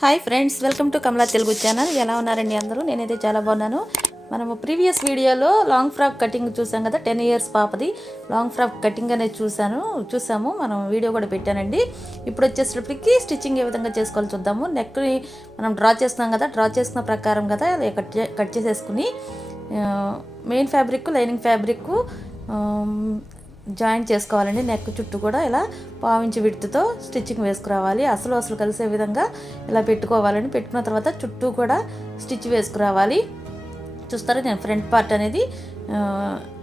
Hi friends, welcome to Kamala Telugu channel. ఎలా ఉన్నారండి అందరూ? నేనైతే చాలా బాగున్నాను. మనము ప్రీవియస్ వీడియోలో లాంగ్ ఫ్రాక్ కటింగ్ చూసాం కదా, 10 ఇయర్స్ పాపది లాంగ్ ఫ్రాక్ కటింగ్ అనేది చూసాము. మనం వీడియో కూడా పెట్టానండి. ఇప్పుడు వచ్చేసరికి స్టిచ్చింగ్ ఏ విధంగా చేసుకోవాలో చూద్దాము. నెక్ని మనం డ్రా చేస్తున్నాం కదా, డ్రా చేసుకున్న ప్రకారం కదా కట్ చేసేసుకుని main fabric lining fabric joint చేసుకోవాలండి. నెక్ చుట్టూ కూడా ఇలా 1/2 ఇంచ్ విడ్త్తో స్టిచ్చింగ్ వేసుకురావాలి. అసలు కలిసే విధంగా ఇలా పెట్టుకోవాలండి. పెట్టుకున్న తర్వాత చుట్టూ కూడా స్టిచ్ వేసుకురావాలి. చూస్తారా, నేను ఫ్రంట్ పార్ట్ అనేది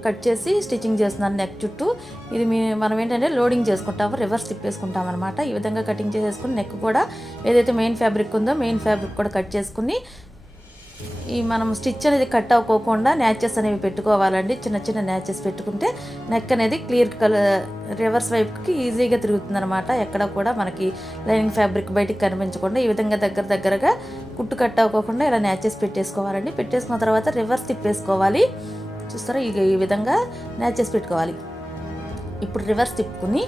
కట్ చేసి స్టిచ్చింగ్ చేస్తున్నాను నెక్ చుట్టూ. ఇది మనం ఏంటంటే లోడింగ్ చేసుకుంటాము, రివర్స్ తిప్పేసుకుంటాం అనమాట. ఈ విధంగా కటింగ్ చేసేసుకుని నెక్ కూడా ఏదైతే మెయిన్ ఫ్యాబ్రిక్ ఉందో మెయిన్ ఫ్యాబ్రిక్ కూడా కట్ చేసుకుని మనం స్టిచ్ అనేది కట్ అవ్వకోకుండా న్యాచెస్ అనేవి పెట్టుకోవాలండి. చిన్న చిన్న న్యాచెస్ పెట్టుకుంటే నెక్ అనేది క్లియర్ రివర్స్ వైపుకి ఈజీగా తిరుగుతుంది అనమాట. ఎక్కడ కూడా మనకి లైనింగ్ ఫ్యాబ్రిక్ బయటికి కనిపించకుండా ఈ విధంగా దగ్గరగా కుట్టు కట్ అవ్వకుండా ఇలా న్యాచెస్ పెట్టేసుకోవాలండి. పెట్టేసుకున్న తర్వాత రివర్స్ తిప్పేసుకోవాలి. చూస్తారా, ఈ విధంగా న్యాచెస్ పెట్టుకోవాలి. ఇప్పుడు రివర్స్ తిప్పుకుని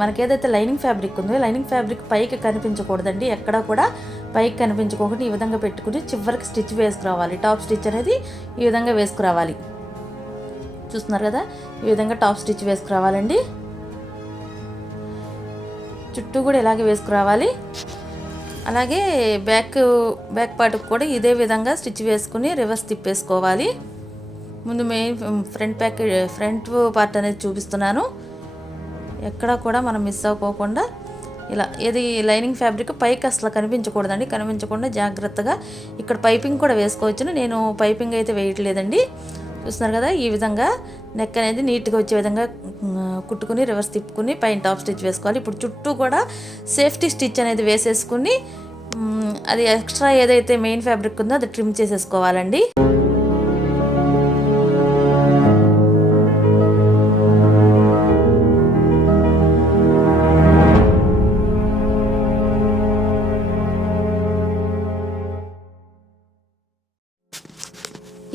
మనకి ఏదైతే లైనింగ్ ఫ్యాబ్రిక్ ఉందో లైనింగ్ ఫ్యాబ్రిక్ పైకి కనిపించకూడదండి. ఎక్కడ కూడా పైకి కనిపించకుండా ఈ విధంగా పెట్టుకుని చివరికి స్టిచ్ వేసుకురావాలి. టాప్ స్టిచ్ అనేది ఈ విధంగా వేసుకురావాలి. చూస్తున్నారు కదా, ఈ విధంగా టాప్ స్టిచ్ వేసుకురావాలండి. చుట్టూ కూడా ఇలాగే వేసుకురావాలి. అలాగే బ్యాక్ పార్ట్కి కూడా ఇదే విధంగా స్టిచ్ వేసుకుని రివర్స్ తిప్పేసుకోవాలి. ముందు మెయిన్ ఫ్రంట్ పార్ట్ అనేది చూపిస్తున్నాను. ఎక్కడా కూడా మనం మిస్ అవ్వకోకుండా ఇలా ఏది లైనింగ్ ఫ్యాబ్రిక్ పైకి అసలు కనిపించకూడదండి. కనిపించకుండా జాగ్రత్తగా ఇక్కడ పైపింగ్ కూడా వేసుకోవచ్చును. నేను పైపింగ్ అయితే వేయట్లేదండి. చూస్తున్నారు కదా, ఈ విధంగా నెక్ అనేది నీట్గా వచ్చే విధంగా కుట్టుకుని రివర్స్ తిప్పుకుని పైన టాప్ స్టిచ్ వేసుకోవాలి. ఇప్పుడు చుట్టూ కూడా సేఫ్టీ స్టిచ్ అనేది వేసేసుకుని అది ఎక్స్ట్రా ఏదైతే మెయిన్ ఫ్యాబ్రిక్ ఉందో అది ట్రిమ్ చేసేసుకోవాలండి.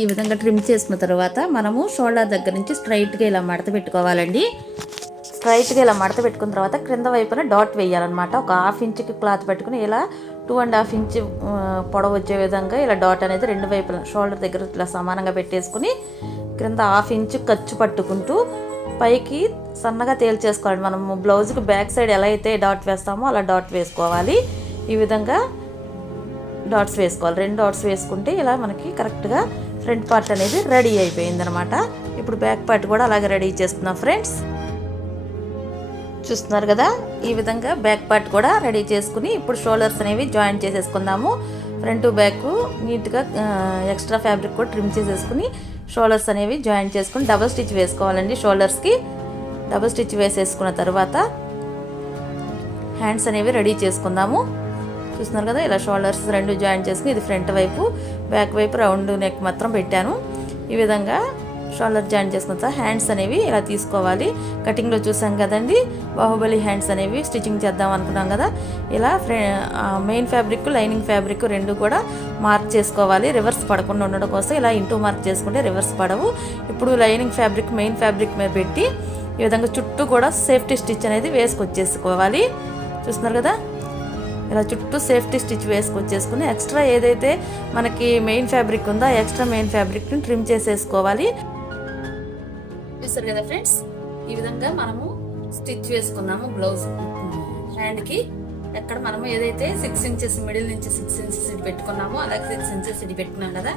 ఈ విధంగా ట్రిమ్ చేసుకున్న తర్వాత మనము షోల్డర్ దగ్గర నుంచి స్ట్రైట్గా ఇలా మడత పెట్టుకోవాలండి. స్ట్రైట్గా ఇలా మడత పెట్టుకున్న తర్వాత క్రింద వైపున డాట్ వేయాలన్నమాట. ఒక 1/2 ఇంచుకి క్లాత్ పెట్టుకుని ఇలా 2.5 ఇంచ్ పొడవు వచ్చే విధంగా ఇలా డాట్ అనేది రెండు వైపున షోల్డర్ దగ్గర ఇలా సమానంగా పెట్టేసుకుని క్రింద 1/2 ఇంచు ఖర్చు పట్టుకుంటూ పైకి సన్నగా తేల్చేసుకోవాలి. మనము బ్లౌజ్కి బ్యాక్ సైడ్ ఎలా అయితే డాట్ వేస్తామో అలా డాట్ వేసుకోవాలి. ఈ విధంగా డాట్స్ వేసుకోవాలి. 2 డాట్స్ వేసుకుంటే ఇలా మనకి కరెక్ట్గా ఫ్రంట్ పార్ట్ అనేది రెడీ అయిపోయిందనమాట. ఇప్పుడు బ్యాక్ పార్ట్ కూడా అలాగే రెడీ చేసుకుందాం ఫ్రెండ్స్. చూస్తున్నారు కదా, ఈ విధంగా బ్యాక్ పార్ట్ కూడా రెడీ చేసుకుని ఇప్పుడు షోల్డర్స్ అనేవి జాయింట్ చేసేసుకుందాము. ఫ్రంట్ బ్యాక్ నీట్గా ఎక్స్ట్రా ఫ్యాబ్రిక్ కూడా ట్రిమ్ చేసేసుకుని షోల్డర్స్ అనేవి జాయింట్ చేసుకుని డబుల్ స్టిచ్ వేసుకోవాలండి. షోల్డర్స్కి డబుల్ స్టిచ్ వేసేసుకున్న తర్వాత హ్యాండ్స్ అనేవి రెడీ చేసుకుందాము. చూస్తున్నారు కదా, ఇలా షోల్డర్స్ 2 జాయిన్ చేసుకుని ఇది ఫ్రంట్ వైపు బ్యాక్ వైపు రౌండ్ నెక్ మాత్రం పెట్టాను. ఈ విధంగా షోల్డర్ జాయిన్ చేసుకున్న తర్వాత హ్యాండ్స్ అనేవి ఇలా తీసుకోవాలి. కటింగ్లో చూసాం కదండి, బాహుబలి హ్యాండ్స్ అనేవి స్టిచ్చింగ్ చేద్దాం అనుకున్నాం కదా. ఇలా మెయిన్ ఫ్యాబ్రిక్ లైనింగ్ ఫ్యాబ్రిక్ 2 కూడా మార్క్ చేసుకోవాలి. రివర్స్ పడకుండా ఉండడం కోసం ఇలా ఇంటూ మార్క్ చేసుకుంటే రివర్స్ పడవు. ఇప్పుడు లైనింగ్ ఫ్యాబ్రిక్ మెయిన్ ఫ్యాబ్రిక్ మీద పెట్టి ఈ విధంగా చుట్టూ కూడా సేఫ్టీ స్టిచ్ అనేది వేసుకొచ్చేసుకోవాలి. చూస్తున్నారు కదా, ఇలా చుట్టూ సేఫ్టీ స్టిచ్ వేసుకొచ్చేసుకుని ఎక్స్ట్రా ఏదైతే మనకి మెయిన్ ఫ్యాబ్రిక్ ఉందో ఆ ఎక్స్ట్రా మెయిన్ ఫ్యాబ్రిక్ని ట్రిమ్ చేసేసుకోవాలి. చూస్తారు కదా ఫ్రెండ్స్, ఈ విధంగా మనము స్టిచ్ వేసుకున్నాము. బ్లౌజ్ హ్యాండ్కి ఎక్కడ మనము ఏదైతే 6 ఇంచెస్ మిడిల్ నుంచి 6 ఇంచెస్ ఇది పెట్టుకున్నామో అలాగే 6 ఇంచెస్ ఇది పెట్టుకున్నాం కదా,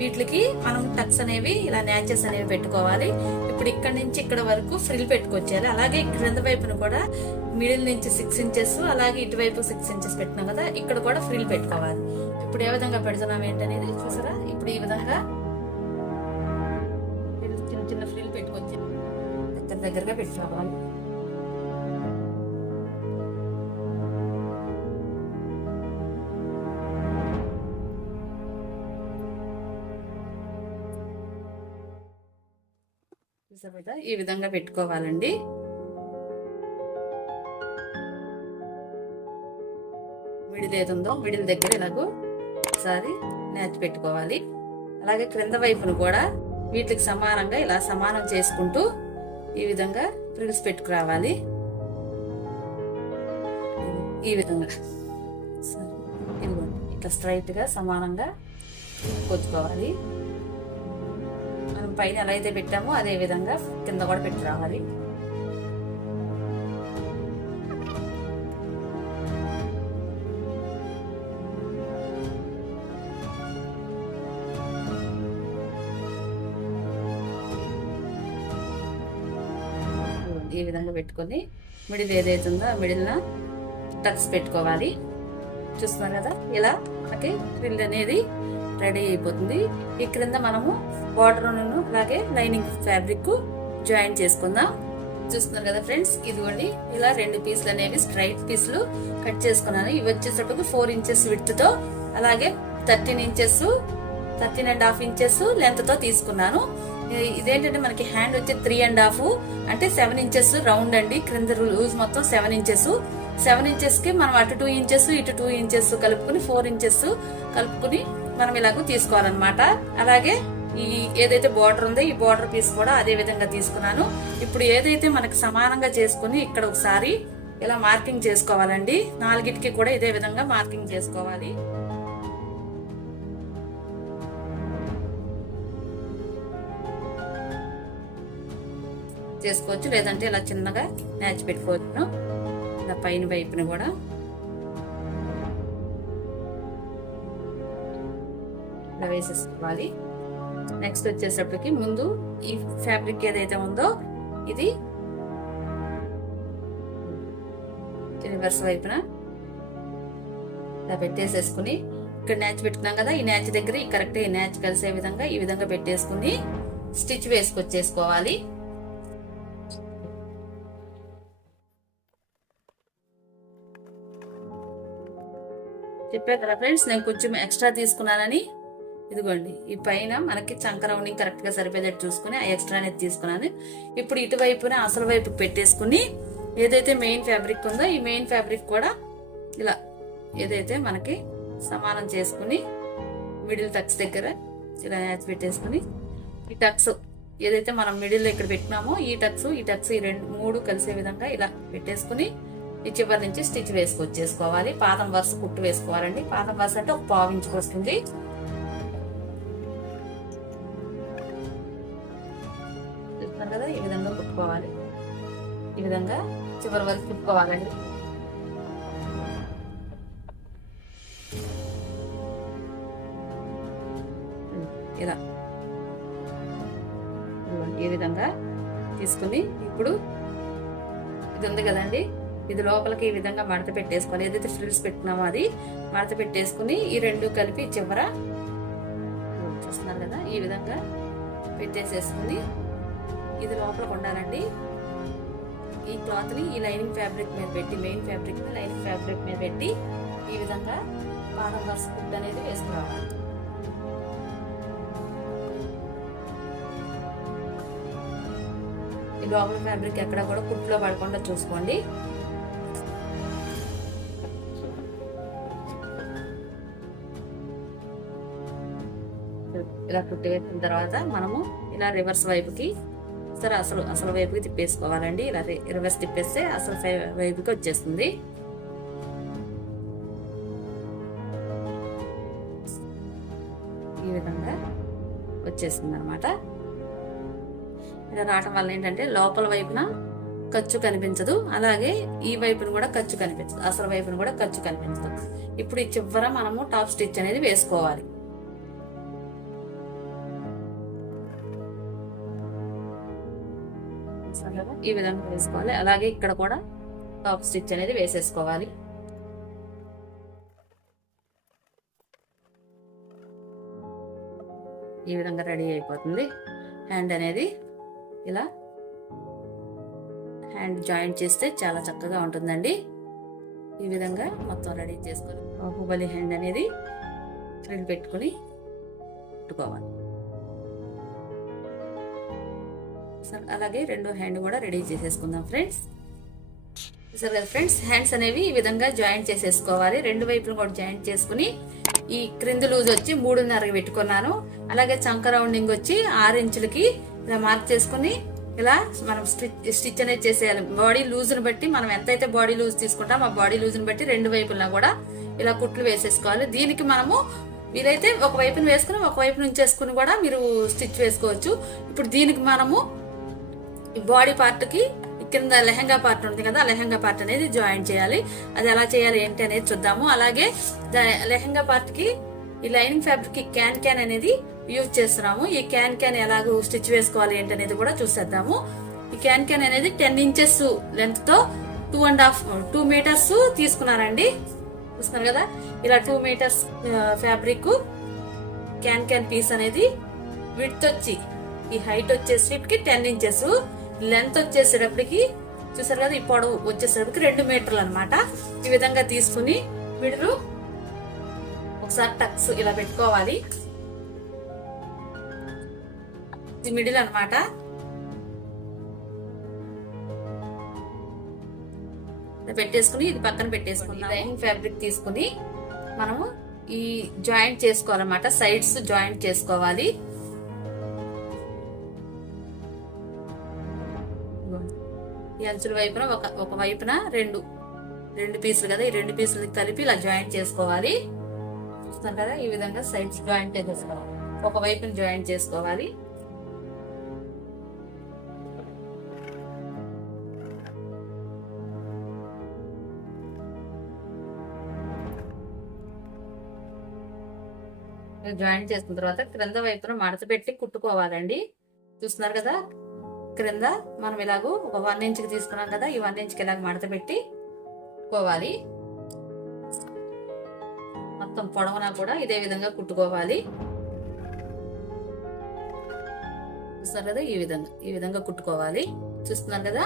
వీటికి మనం టక్స్ అనేవి ఇలా న్యాచెస్ అనేవి పెట్టుకోవాలి. ఇప్పుడు ఇక్కడ నుంచి ఇక్కడ వరకు ఫ్రిల్ పెట్టుకొచ్చేయాలి. అలాగే క్రింద వైపున కూడా మిడిల్ నుంచి 6 ఇంచెస్ అలాగే ఇటువైపు 6 ఇంచెస్ పెట్టినాం కదా, ఇక్కడ కూడా ఫ్రిల్ పెట్టుకోవాలి. ఇప్పుడు ఏ విధంగా పెడుతున్నాం ఏంటనేది చూసారా. ఇప్పుడు ఈ విధంగా చిన్న ఫ్రిల్ పెట్టుకొచ్చి దగ్గరగా పెట్టుకోవాలి. ఈ విధంగా పెట్టుకోవాలండి. మిడిల్ ఏదుందో మిడిల్ దగ్గర ఇలాగూ ఒకసారి నేర్చి పెట్టుకోవాలి. అలాగే క్రింద వైపును కూడా వీటికి సమానంగా ఇలా సమానం చేసుకుంటూ ఈ విధంగా ఫ్రిల్స్ పెట్టుకురావాలి. ఈ విధంగా సరే ఇదిగోండి ఇట్లా స్ట్రైట్గా సమానంగా కొచ్చుకోవాలి. మనం పైన ఎలా అయితే పెట్టామో అదే విధంగా కింద కూడా పెట్టి రావాలి. ఈ విధంగా పెట్టుకొని మిడిల్ ఏదైతే ఉందో ఆ మిడిల్న టక్స్ పెట్టుకోవాలి. చూస్తున్నారు కదా, ఇలా మనకి ఫ్రిల్ అనేది రెడీ అయిపోతుంది. ఈ క్రింద మనము బార్డర్ అలాగే లైనింగ్ ఫ్యాబ్రిక్ జాయిన్ చేసుకుందాం. చూస్తున్నారు కదా ఫ్రెండ్స్, ఇదిగోండి ఇలా 2 పీసులు అనేవి స్ట్రైట్ పీసులు కట్ చేసుకున్నాను. ఇవి వచ్చేసరికి 4 ఇంచెస్ విడ్త్ తో అలాగే 13.5 ఇంచెస్ లెంత్ తో తీసుకున్నాను. ఇదేంటంటే మనకి హ్యాండ్ వచ్చి 3.5 అంటే 7 ఇంచెస్ రౌండ్ అండి. క్రింద లూజ్ మొత్తం 7 ఇంచెస్. 7 ఇంచెస్ కి మనం అటు 2 ఇంచెస్ ఇటు 2 ఇంచెస్ కలుపుకుని 4 ఇంచెస్ కలుపుకుని మనం ఇలాగ తీసుకోవాలన్నమాట. అలాగే ఈ ఏదైతే బార్డర్ ఉందో ఈ బార్డర్ పీస్ కూడా అదే విధంగా తీసుకున్నాను. ఇప్పుడు ఏదైతే మనకి సమానంగా చేసుకుని ఇక్కడ ఒకసారి ఇలా మార్కింగ్ చేసుకోవాలండి. 4గిటికి కూడా ఇదే విధంగా మార్కింగ్ చేసుకోవాలి. చేసుకోవచ్చు, లేదంటే ఇలా చిన్నగా మ్యాచ్ పెట్టుకోవచ్చు. ఇలా పైన వైపుని కూడా ఇలా వేసేసుకోవాలి. నెక్స్ట్ వచ్చేటప్పటికి ముందు ఈ ఫ్యాబ్రిక్ ఏదైతే ఉందో ఇది రివర్స్ వైపున ఇలా పెట్టేసేసుకుని ఇక్కడ న్యాచ్ పెట్టుకున్నాం కదా, ఈ న్యాచ్ దగ్గర కరెక్ట్ ఈ న్యాచ్ కలిసే విధంగా ఈ విధంగా పెట్టేసుకుని స్టిచ్ వేసుకొచ్చేసుకోవాలి. చెప్పే కదా ఫ్రెండ్స్, నేను కొంచెం ఎక్స్ట్రా తీసుకున్నానని. ఇదిగోండి ఈ పైన మనకి చంక రౌండింగ్ కరెక్ట్ గా సరిపోయేటట్టు చూసుకుని ఆ ఎక్స్ట్రా అనేది తీసుకున్నాను. ఇప్పుడు ఇటువైపున అసలు వైపు పెట్టేసుకుని ఏదైతే మెయిన్ ఫ్యాబ్రిక్ ఉందో ఈ మెయిన్ ఫ్యాబ్రిక్ కూడా ఇలా ఏదైతే మనకి సమానం చేసుకుని మిడిల్ టక్స్ దగ్గర ఇలా మ్యాచ్ పెట్టేసుకుని ఈ టక్స్ ఏదైతే మనం మిడిల్ ఇక్కడ పెట్టినామో ఈ టక్స్ ఈ 3 కలిసే విధంగా ఇలా పెట్టేసుకుని ఈ చివరి నుంచి స్టిచ్ వేసుకొచ్చేసుకోవాలి. పాదం వరుస కుట్టు వేసుకోవాలండి. పాదం వరుస అంటే 1/4 ఇంచుకి వస్తుంది. చూస్తున్నారు కదా, ఈ విధంగా కుట్టుకోవాలి. ఈ విధంగా చివరి వరకు కుట్టుకోవాలండి. ఇలా ఈ విధంగా తీసుకుని ఇప్పుడు ఇది ఉంది కదండి, ఇది లోపలికి ఈ విధంగా మడత పెట్టేసుకోవాలి. ఏదైతే ఫ్రిల్స్ పెట్టినామో అది మడత పెట్టేసుకుని ఈ 2 కలిపి చివర చూస్తున్నారు కదా ఈ విధంగా పెట్టేసేసుకుని ఇది లోపలికి ఉండాలండి. ఈ క్లాత్ ని ఈ లైనింగ్ ఫ్యాబ్రిక్ మీద పెట్టి మెయిన్ ఫ్యాబ్రిక్ ని లైనింగ్ ఫ్యాబ్రిక్ మీద పెట్టి ఈ విధంగా పాదం వరుస కుట్టు అనేది వేసుకురావాలి. ఈ లోపల ఫ్యాబ్రిక్ ఎక్కడ కూడా కుట్లో పడకుండా చూసుకోండి. ఇలా కుట్టి వేసిన తర్వాత మనము ఇలా రివర్స్ వైపుకి సరే అసలు వైపుకి తిప్పేసుకోవాలండి. ఇలా రివర్స్ తిప్పేస్తే అసలు వైపుకి వచ్చేస్తుంది. ఈ విధంగా వచ్చేస్తుంది అనమాట. ఇలా రావటం వల్ల ఏంటంటే లోపల వైపున ఖర్చు కనిపించదు, అలాగే ఈ వైపును కూడా ఖర్చు కనిపించదు, అసలు వైపును కూడా ఖర్చు కనిపించదు. ఇప్పుడు ఈ చివర మనము టాప్ స్టిచ్ అనేది వేసుకోవాలి. ఈ విధంగా వేసుకోవాలి. అలాగే ఇక్కడ కూడా టాప్ స్టిచ్ అనేది వేసేసుకోవాలి. ఈ విధంగా రెడీ అయిపోతుంది. హ్యాండ్ అనేది ఇలా హ్యాండ్ జాయింట్ చేస్తే చాలా చక్కగా ఉంటుందండి. ఈ విధంగా మొత్తం రెడీ చేసుకొని బాహుబలి హ్యాండ్ అనేది ఫ్రిల్ పెట్టుకుని పెట్టుకోవాలి. అలాగే 2 హ్యాండ్ కూడా రెడీ చేసేసుకుందాం ఫ్రెండ్స్. సరే కదా ఫ్రెండ్స్, హ్యాండ్స్ అనేవి ఈ విధంగా జాయింట్ చేసేసుకోవాలి. 2 వైపులు కూడా జాయింట్ చేసుకుని ఈ క్రింద లూజ్ వచ్చి 3.5 పెట్టుకున్నాను. అలాగే చంక రౌండింగ్ వచ్చి 6 ఇంచులకి ఇలా మార్క్ చేసుకుని ఇలా మనం స్టిచ్ అనేది చేసేయాలి. బాడీ లూజ్ని బట్టి మనం ఎంతైతే బాడీ లూజ్ తీసుకుంటాం ఆ బాడీ లూజ్ని బట్టి 2 వైపులా కూడా ఇలా కుట్లు వేసేసుకోవాలి. దీనికి మనము వీలైతే ఒక వైపున వేసుకుని ఒక వైపు నుంచి వేసుకుని కూడా మీరు స్టిచ్ వేసుకోవచ్చు. ఇప్పుడు దీనికి మనము బాడీ పార్ట్ కి కింద లెహంగా పార్ట్ ఉంది కదా, లెహంగా పార్ట్ అనేది జాయిన్ చేయాలి. అది ఎలా చేయాలి ఏంటి అనేది చూద్దాము. అలాగే లెహంగా పార్ట్ కి ఈ లైనింగ్ ఫ్యాబ్రిక్ కి క్యాన్ అనేది యూజ్ చేస్తున్నాము. ఈ క్యాన్ ఎలాగో స్టిచ్ వేసుకోవాలి ఏంటి అనేది కూడా చూసేద్దాము. ఈ క్యాన్ అనేది 10 ఇంచెస్ లెంత్ తో 2 మీటర్స్ తీసుకున్నారండి. చూస్తున్నారు కదా, ఇలా 2 మీటర్స్ ఫ్యాబ్రిక్ క్యాన్ పీస్ అనేది విడ్త్ వచ్చి ఈ హైట్ వచ్చేసరికి 10 ఇంచెస్, లెంత్ వచ్చేసేటప్పటికి చూసారు కదా, ఈ పొడవు వచ్చేసరికి 2 మీటర్లు అనమాట. ఈ విధంగా తీసుకుని మీరు ఒకసారి టక్స్ ఇలా పెట్టుకోవాలి. ఇది మిడిల్ అనమాట. పెట్టేసుకుని ఇది పక్కన పెట్టేసుకుని లైనింగ్ ఫ్యాబ్రిక్ తీసుకుని మనము ఈ జాయింట్ చేసుకోవాలన్నమాట. సైడ్స్ జాయింట్ చేసుకోవాలి. ఈ అంచుల వైపున ఒక వైపున రెండు పీసులు కదా, ఈ 2 పీసులు కలిపి ఇలా జాయింట్ చేసుకోవాలి. చూస్తున్నారు కదా, ఈ విధంగా సైడ్స్ జాయింట్ చేసుకోవాలి. ఒక వైపున జాయింట్ చేసుకోవాలి. జాయింట్ చేసుకున్న తర్వాత క్రింద వైపున మడత పెట్టి కుట్టుకోవాలండి. చూస్తున్నారు కదా, క్రింద మనం ఇలాగూ ఒక 1 ఇంచ్కి తీసుకున్నాం కదా, ఈ 1 ఇంచ్కి ఇలాగ మడత పెట్టి కుట్టుకోవాలి. మొత్తం పొడవునా కూడా ఇదే విధంగా కుట్టుకోవాలి. చూస్తున్నారు కదా, ఈ విధంగా కుట్టుకోవాలి. చూస్తున్నారు కదా,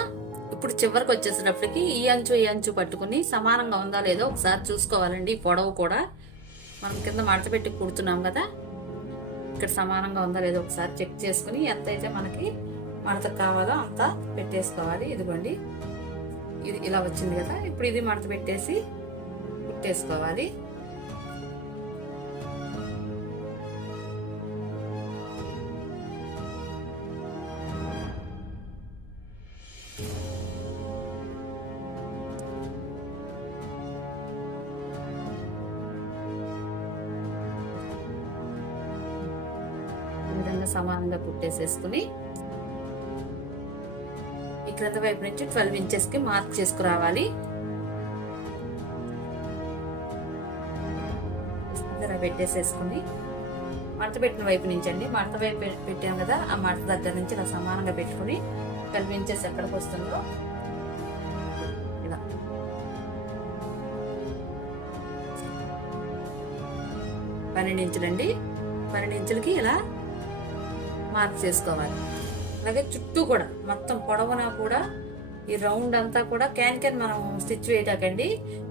ఇప్పుడు చివరికి వచ్చేసేటప్పటికి ఈ అంచు పట్టుకుని సమానంగా ఉందా లేదో ఒకసారి చూసుకోవాలండి. ఈ పొడవు కూడా మనం కింద మడత పెట్టి కుడుతున్నాం కదా, ఇక్కడ సమానంగా ఉందా లేదో ఒకసారి చెక్ చేసుకుని ఎంతైతే మనకి మడత కావాలో అంత పెట్టేసుకోవాలి. ఇదిగోండి, ఇది ఇలా వచ్చింది కదా, ఇప్పుడు ఇది మడత పెట్టేసి కుట్టేసుకోవాలి. సమానంగా కుట్టేసేసుకుని ఈ క్రింద వైపు నుంచి 12 ఇంచెస్ కి మార్క్ చేసుకురావాలి. పెట్టేసేసుకుని మడత పెట్టిన వైపు నుంచి అండి, మడత వైపు పెట్టాం కదా, ఆ మడత దగ్గర నుంచి ఇలా సమానంగా పెట్టుకుని 12 ఇంచెస్ ఎక్కడికి వస్తుందో ఇలా 12 ఇంచులండి. 12 ఇంచులకి ఇలా మార్క్ చేసుకోవాలి. అలాగే చుట్టూ కూడా మొత్తం పొడవునా కూడా ఈ రౌండ్ అంతా కూడా క్యాన్ మనం స్టిచ్ వేయటాకండి.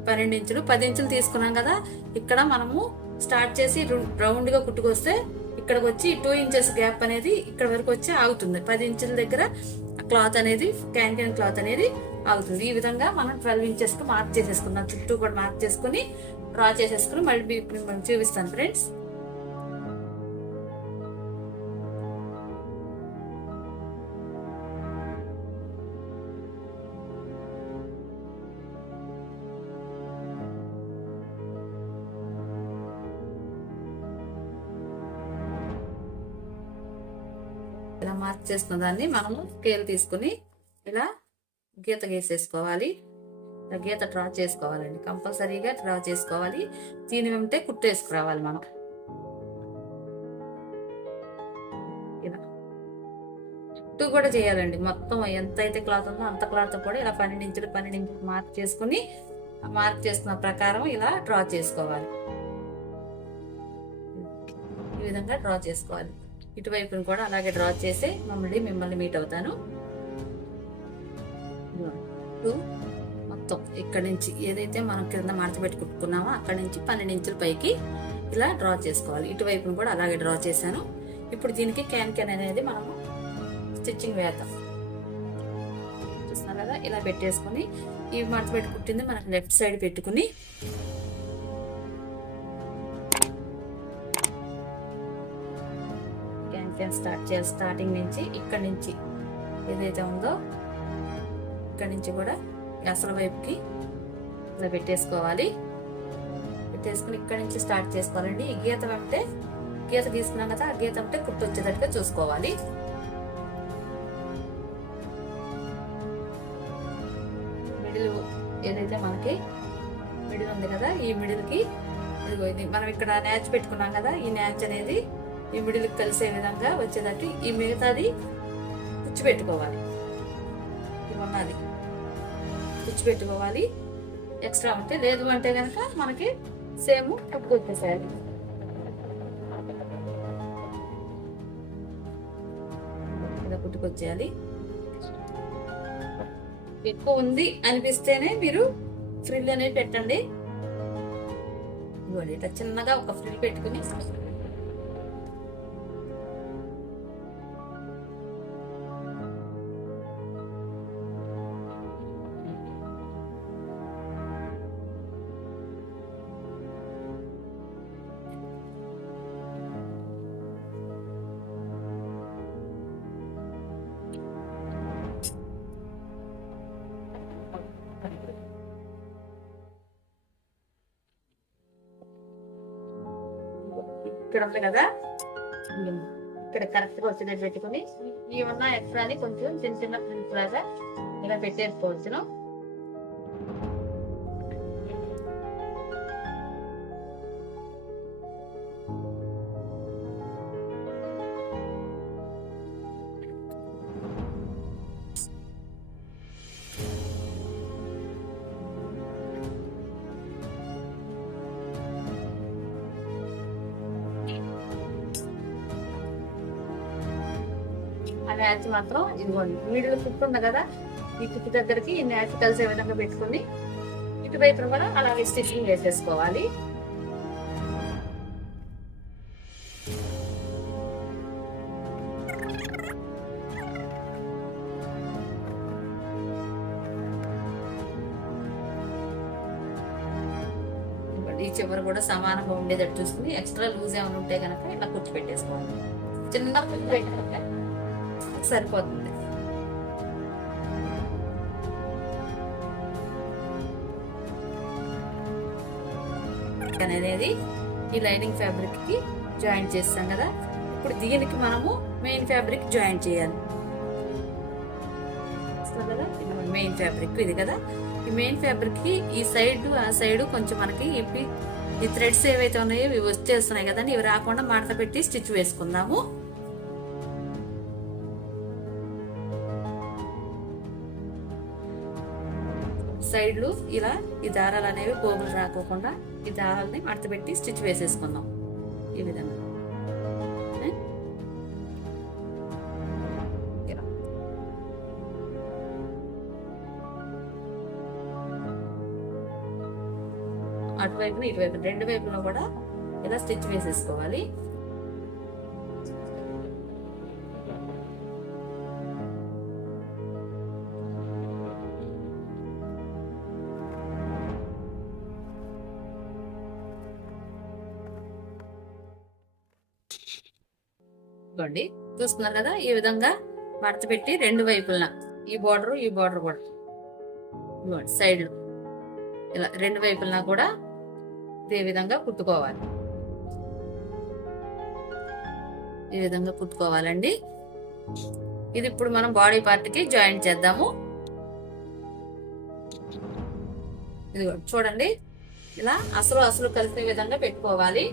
12 ఇంచులు 10 ఇంచులు తీసుకున్నాం కదా, ఇక్కడ మనము స్టార్ట్ చేసి రౌండ్ గా కుట్టుకొస్తే ఇక్కడికి వచ్చి 2 ఇంచెస్ గ్యాప్ అనేది ఇక్కడ వరకు వచ్చి ఆగుతుంది. 10 ఇంచుల దగ్గర క్లాత్ అనేది క్యాన్ క్లాత్ అనేది ఆగుతుంది. ఈ విధంగా మనం 12 ఇంచెస్ కి మార్క్ చేసేసుకున్నాం. చుట్టూ కూడా మార్క్ చేసుకుని డ్రా చేసేసుకుని మళ్ళీ చూపిస్తాను ఫ్రెండ్స్. ఇలా మార్క్ చేసుకున్న దాన్ని మనము స్కేల్ తీసుకుని ఇలా గీత గీసేసుకోవాలి. ఇలా గీత డ్రా చేసుకోవాలండి, కంపల్సరీగా డ్రా చేసుకోవాలి. దీని వెంటే కుట్టేసుకురావాలి మనం. ఇలా చుట్టూ కూడా చేయాలండి. మొత్తం ఎంత అయితే క్లాత్ ఉందో అంత క్లాత్ కూడా ఇలా 12 ఇంచులు మార్క్ చేసుకుని మార్క్ చేసుకున్న ప్రకారం ఇలా డ్రా చేసుకోవాలి. ఈ విధంగా డ్రా చేసుకోవాలి. ఇటువైపును కూడా అలాగే డ్రా చేసి మిమ్మల్ని మీట్ అవుతాను. మొత్తం ఇక్కడ నుంచి ఏదైతే మనం కింద మడత పెట్టి కుట్టుకున్నామో అక్కడ నుంచి 12 ఇంచుల పైకి ఇలా డ్రా చేసుకోవాలి. ఇటువైపును కూడా అలాగే డ్రా చేశాను. ఇప్పుడు దీనికి క్యాన్ అనేది మనము స్టిచ్చింగ్ వేద్దాం. చూస్తున్నారు కదా, ఇలా పెట్టేసుకుని ఈ మడత పెట్టి కుట్టింది మనకు లెఫ్ట్ సైడ్ పెట్టుకుని స్టార్ట్ చేయాలి. స్టార్టింగ్ నుంచి ఇక్కడ నుంచి ఏదైతే ఉందో ఇక్కడ నుంచి కూడా అసలు వైపుకి ఇలా పెట్టేసుకోవాలి. పెట్టేసుకుని ఇక్కడ నుంచి స్టార్ట్ చేసుకోవాలండి. ఈ గీత వెంటే గీత గీసుకున్నాం కదా, ఆ గీత వెంటే కుట్టు వచ్చేటట్టుగా చూసుకోవాలి. మిడిల్ ఏదైతే మనకి మిడిల్ ఉంది కదా, ఈ మిడిల్ కి ఇది మనం ఇక్కడ న్యాచ్ పెట్టుకున్నాం కదా, ఈ న్యాచ్ అనేది ఈ మిడిల్ కి కలిసే విధంగా వచ్చేటట్టు ఈ మిగతాది కుచ్చు పెట్టుకోవాలి. ఇవన్నది కుచ్చు పెట్టుకోవాలి. ఎక్స్ట్రా ఉంటే, లేదు అంటే కనుక మనకి సేమ్ కుట్టుకొచ్చేసేయాలి. ఇలా కుట్టుకొచ్చేయాలి. ఎక్కువ ఉంది అనిపిస్తేనే మీరు ఫ్రిల్ అనేది పెట్టండి. ఇవ్వండి, ఇట్లా చిన్నగా ఒక ఫ్రిల్ పెట్టుకుని ఇక్కడ ఉంది కదా, ఇక్కడ కరెక్ట్ గా వచ్చేది పెట్టుకుని ఈ ఉన్న ఎక్స్ట్రాని కొంచెం చిన్న చిన్న ప్రింట్స్ లాగా ఇలా పెట్టేసుకోవచ్చును. ఆ న్యాచ్ మాత్రం ఇదిగోండి, మిడిల్ కుట్టు ఉంది కదా, ఈ కుట్టు దగ్గరికి ఈ న్యాచ్ కలిసే విధంగా పెట్టుకుని ఇటువైపును కూడా అలాగే స్టిచ్చింగ్ వేసేసుకోవాలి. ఈ చివరి కూడా సమానంగా ఉండేటట్టు చూసుకుని ఎక్స్ట్రా లూజ్ ఏమైనా ఉంటే కనుక ఇలా కుర్చీ పెట్టేసుకోవాలి. చిన్న కుర్చీ పెట్టుకుంటే సరిపోతుంది. అనేది ఈ లైనింగ్ ఫ్యాబ్రిక్ కి జాయింట్ చేస్తాం కదా, ఇప్పుడు దీనికి మనము మెయిన్ ఫ్యాబ్రిక్ జాయింట్ చేయాలి కదా. మెయిన్ ఫ్యాబ్రిక్ ఇది కదా, ఈ మెయిన్ ఫ్యాబ్రిక్ కి ఈ సైడ్ ఆ సైడ్ కొంచెం మనకి ఈ థ్రెడ్స్ ఏవైతే ఉన్నాయో ఇవి వచ్చేస్తున్నాయి కదండి, ఇవి రాకుండా మడత పెట్టి స్టిచ్ వేసుకుందాము. సైడ్లు ఇలా ఈ దారాలు అనేవి పోగులు రాకోకుండా ఈ దారాలని మడత పెట్టి స్టిచ్ వేసేసుకుందాం ఈ విధంగా. అటువైపున ఇటువైపు రెండు వైపులో కూడా ఇలా స్టిచ్ వేసేసుకోవాలి. చూస్తున్నారు కదా, ఈ విధంగా మడత పెట్టి రెండు వైపులన ఈ బోర్డర్ కూడా సైడ్ ఇలా రెండు వైపులన కూడా ఇదే విధంగా కుట్టుకోవాలి. ఈ విధంగా కుట్టుకోవాలండి. ఇది ఇప్పుడు మనం బాడీ పార్ట్ కి జాయింట్ చేద్దాము. ఇది చూడండి, ఇలా అసలు కలిసే విధంగా పెట్టుకోవాలి.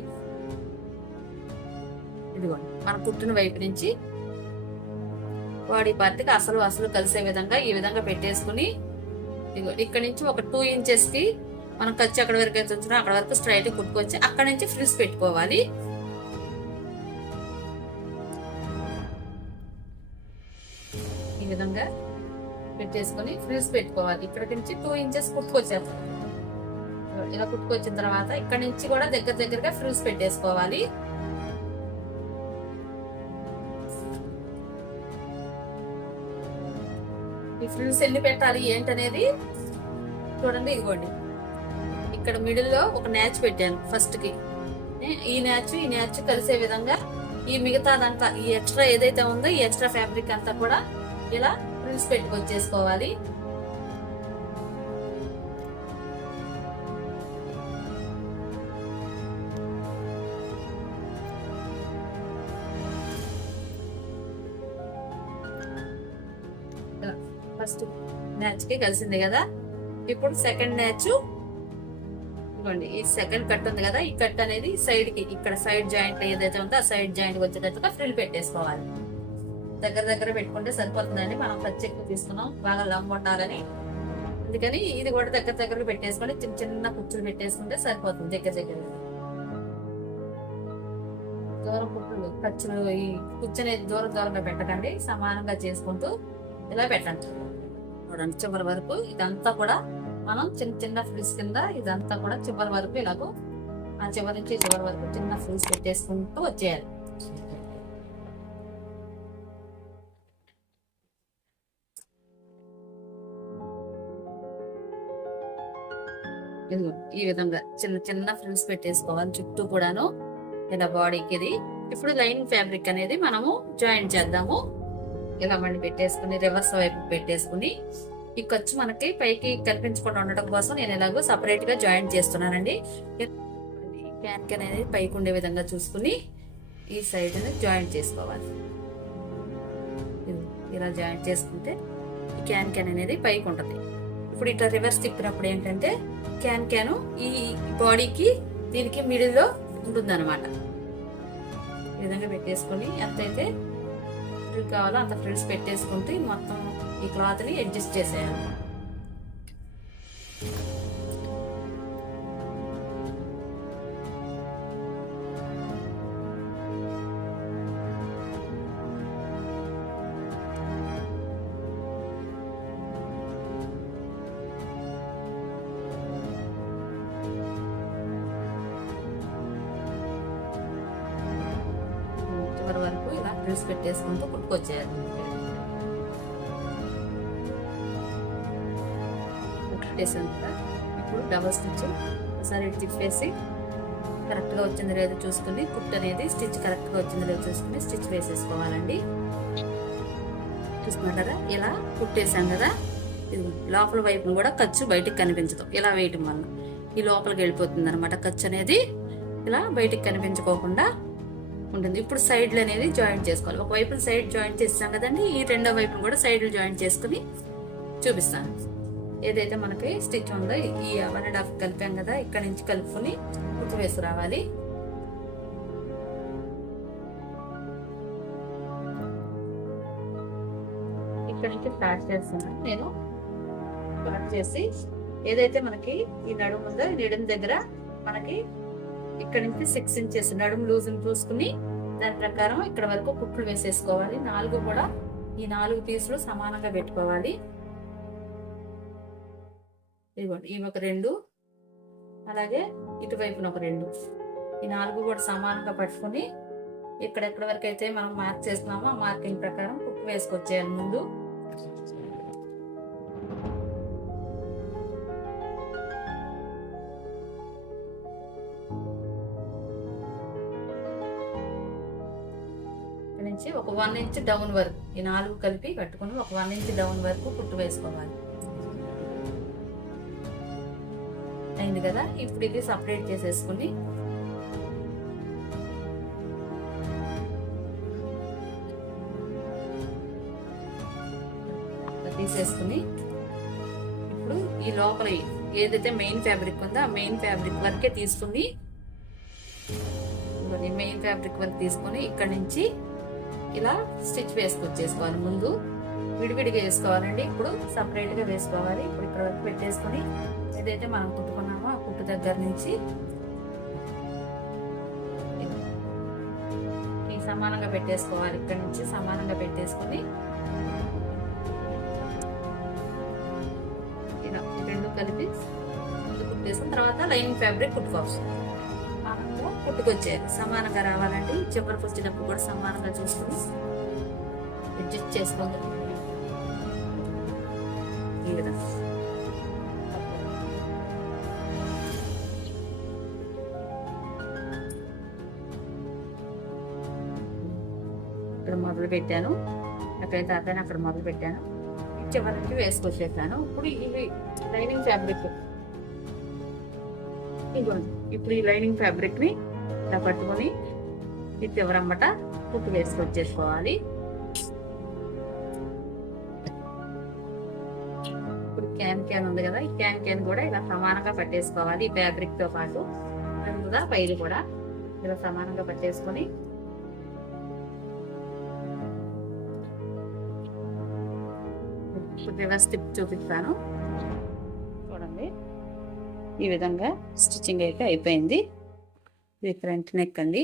ఇదిగోండి, మనం కుట్టిన వైపు నుంచి బాడీ పార్ట్ కి అసలు కలిసే విధంగా ఈ విధంగా పెట్టేసుకుని ఇక్కడ నుంచి ఒక 2 ఇంచెస్ కి మనం ఖర్చు అక్కడ వరకు అయితే ఉంచున్నాం అక్కడ వరకు స్ట్రైట్ కుట్టుకొచ్చి అక్కడ నుంచి ఫ్రిల్స్ పెట్టుకోవాలి. ఈ విధంగా పెట్టేసుకుని ఫ్రిల్స్ పెట్టుకోవాలి. ఇక్కడ నుంచి 2 ఇంచెస్ కుట్టుకొచ్చాము. ఇలా కుట్టుకొచ్చిన తర్వాత ఇక్కడ నుంచి కూడా దగ్గరగా ఫ్రిల్స్ పెట్టేసుకోవాలి. ఈ ఫ్రిల్స్ ఎన్ని పెట్టాలి ఏంటనేది చూడండి. ఇదిగోండి, ఇక్కడ మిడిల్ లో ఒక న్యాచ్ పెట్టాను ఫస్ట్ కి. ఈ న్యాచ్ కలిసే విధంగా ఈ మిగతాదంతా ఈ ఎక్స్ట్రా ఏదైతే ఉందో ఈ ఎక్స్ట్రా ఫ్యాబ్రిక్ అంతా కూడా ఇలా ఫ్రిల్స్ పెట్టుకొచ్చేసుకోవాలి. ఫస్ట్ మ్యాచ్ కి కలిసింది కదా. ఇప్పుడు సెకండ్ మ్యాచ్ ఇవ్వండి, ఈ సెకండ్ కట్ ఉంది కదా, ఈ కట్ అనేది సైడ్ కి, ఇక్కడ సైడ్ జాయింట్ ఏదైతే ఉందో ఆ సైడ్ జాయింట్ వచ్చేటట్టుగా ఫ్రిల్ పెట్టేసుకోవాలి. దగ్గర పెట్టుకుంటే సరిపోతుందండి. మనం ప్రత్యేకంగా తీసుకున్నాం బాగా లంబ ఉండాలని, అందుకని ఇది కూడా దగ్గరగా పెట్టేసుకొని చిన్న కుచ్చులు పెట్టేసుకుంటే సరిపోతుంది. దగ్గర దూరం కుట్లు ఖర్చులు, ఈ కుచ్చనేది దూరంగా పెట్టకండి, సమానంగా చేసుకుంటూ ఇలా పెట్టండి. చూడండి చివరి వరకు ఇదంతా కూడా మనం చిన్న ఫ్రిల్స్ కింద ఇదంతా కూడా చివరి వరకు ఇలాగో ఆ చివరి నుంచి చివరి వరకు చిన్న ఫ్రిల్స్ పెట్టేసుకుంటూ వచ్చేయాలి. ఈ విధంగా చిన్న ఫ్రిల్స్ పెట్టేసుకోవాలి చుట్టూ కూడాను ఇలా బాడీకి. ఇది ఇప్పుడు లైనింగ్ ఫ్యాబ్రిక్ అనేది మనము జాయిన్ చేద్దాము. ఇలా మళ్ళీ పెట్టేసుకుని రివర్స్ వైపు పెట్టేసుకుని ఈ ఖర్చు మనకి పైకి కనిపించకుండా ఉండటం కోసం నేను ఇలాగో సపరేట్ గా జాయిన్ చేస్తున్నానండి. క్యాన్ అనేది పైకి ఉండే విధంగా చూసుకుని ఈ సైడ్ జాయిన్ చేసుకోవాలి. ఇలా జాయిన్ చేసుకుంటే ఈ క్యాన్ అనేది పైకి ఉంటుంది. ఇప్పుడు ఇట్లా రివర్స్ తిప్పినప్పుడు ఏంటంటే క్యాన్ ఈ బాడీకి దీనికి మిడిల్ లో ఉంటుంది అనమాట. ఈ విధంగా పెట్టేసుకుని ఎంతైతే ఫ్రిల్ కావాలో అంత ఫ్రిల్స్ పెట్టేసుకుంటూ మొత్తం ఈ క్లాత్ ని అడ్జస్ట్ చేసేయాలి. చివరి వరకు ఇలా ఫ్రిల్స్ పెట్టేసుకుంటూ కుట్టుకొచ్చేయాలి. ఇప్పుడు డబల్ స్టిచ్ ఒకసారి తిప్పేసి కరెక్ట్ గా వచ్చింది లేదో చూసుకుని కుట్టు అనేది స్టిచ్ కరెక్ట్ గా వచ్చింది లేదో చూసుకుని స్టిచ్ వేసేసుకోవాలండి. చూస్తున్నారు కదా, ఇలా కుట్టేసాం కదా. ఇది లోపల వైపును కూడా ఖర్చు బయటికి కనిపించదు. ఇలా వేయటం వల్ల ఈ లోపలికి వెళ్ళిపోతుంది అనమాట. ఖర్చు అనేది ఇలా బయటికి కనిపించుకోకుండా ఉంటుంది. ఇప్పుడు సైడ్లు అనేది జాయింట్ చేసుకోవాలి. ఒక వైపున సైడ్ జాయింట్ చేస్తాం కదండి, ఈ రెండో వైపును కూడా సైడ్లు జాయింట్ చేసుకుని చూపిస్తాను. ఏదైతే మనకి స్టిచ్ ఉందో ఈ 1.5 కలిపాం కదా, ఇక్కడ నుంచి కలుపుకొని కుట్టు వేసి రావాలి. ఇక్కడ నుంచి స్టార్ట్ చేస్తున్నాను నేను. స్టార్ట్ చేసి ఏదైతే మనకి ఈ నడుము ఉందో ఈ నడుము దగ్గర మనకి ఇక్కడ నుంచి 6 ఇంచెస్ నడుము లూజ్ చూసుకుని దాని ప్రకారం ఇక్కడ వరకు కుట్లు వేసేసుకోవాలి. 4 కూడా ఈ 4 పీసులు సమానంగా పెట్టుకోవాలి. ఇదిగోండి ఇవి ఒక 2, అలాగే ఇటువైపున ఒక 2, ఈ 4 కూడా సమానంగా పట్టుకుని ఎక్కడెక్కడ వరకు అయితే మనం మార్క్ చేస్తున్నామో ఆ మార్కింగ్ ప్రకారం కుట్టు వేసుకొచ్చేయాలి. ముందు ఇక్కడ నుంచి ఒక 1 ఇంచ్ డౌన్ వరకు ఈ 4 కలిపి కట్టుకుని ఒక 1 ఇంచ్ డౌన్ వరకు కుట్టు వేసుకోవాలి. అయింది కదా. ఇప్పుడు ఇది సపరేట్ చేసేసుకుని తీసేసుకుని ఇప్పుడు ఈ లోపల ఏదైతే మెయిన్ ఫ్యాబ్రిక్ ఉందో ఆ మెయిన్ ఫ్యాబ్రిక్ వరకే తీసుకుని మెయిన్ ఫ్యాబ్రిక్ వరకు తీసుకుని ఇక్కడ నుంచి ఇలా స్టిచ్ వేసుకొచ్చేసుకోవాలి. ముందు విడివిడిగా వేసుకోవాలండి, ఇప్పుడు సపరేట్ గా వేసుకోవాలి. ఇప్పుడు ఇక్కడ వరకు పెట్టేసుకుని ఏదైతే మనం కుట్టుకున్నామో ఆ కుట్టు దగ్గర నుంచి సమానంగా పెట్టేసుకోవాలి. ఇక్కడ నుంచి సమానంగా పెట్టేసుకుని ఇలా 2 కలిపి ముందు కుట్టేసుకున్న తర్వాత లైనింగ్ ఫ్యాబ్రిక్ కుట్టుకోవచ్చు. సమానంగా కుట్టుకొచ్చేయాలి. సమానంగా రావాలంటే చివరికి వచ్చినప్పుడు కూడా సమానంగా చూసుకుని అడ్జస్ట్ చేసుకోవాలి. ఈ విధంగా ఇక్కడ మొదలు పెట్టాను, ఎక్కడైతే అక్కడ అక్కడ మొదలు పెట్టాను, చివరి నుంచి వేసుకొచ్చేసాను. ఇప్పుడు ఇవి లైనింగ్ ఫ్యాబ్రిక్, ఇదిగోండి ఇప్పుడు ఈ లైనింగ్ ఫ్యాబ్రిక్ ని ఇలా పట్టుకొని ఈ చివరమ్మట కుట్టు వేసుకొచ్చేసుకోవాలి. క్యాన్ ఉంది కదా, ఈ క్యాన్ కూడా ఇలా సమానంగా పట్టేసుకోవాలి. ఈ ఫ్యాబ్రిక్తో పాటు ముందుగా పైలు కూడా ఇలా సమానంగా పట్టేసుకొని రివర్స్ స్టిప్ చూపిస్తాను చూడండి. ఈ విధంగా స్టిచ్చింగ్ అయితే అయిపోయింది. ఇది ఫ్రంట్ నెక్ అండి.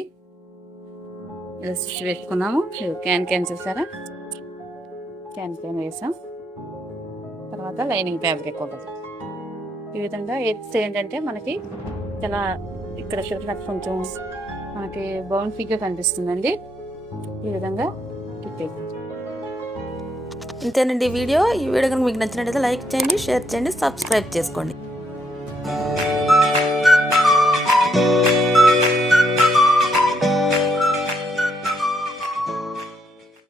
ఇలా స్టిచ్ వేసుకున్నాము. క్యాన్ చూసారా, క్యాన్ వేసాం. తర్వాత లైనింగ్ ఫ్యాబ్రిక్ ఒకటి. ఈ విధంగా ఎత్తే ఏంటంటే మనకి చాలా ఇక్కడ చూసినట్టు కొంచెం మనకి బౌన్సీగా కనిపిస్తుందండి. ఈ విధంగా తిప్పేసి ఇంతేనండి ఈ వీడియో కనుక మీకు నచ్చినట్లయితే లైక్ చేయండి, షేర్ చేయండి, సబ్స్క్రైబ్ చేసుకోండి.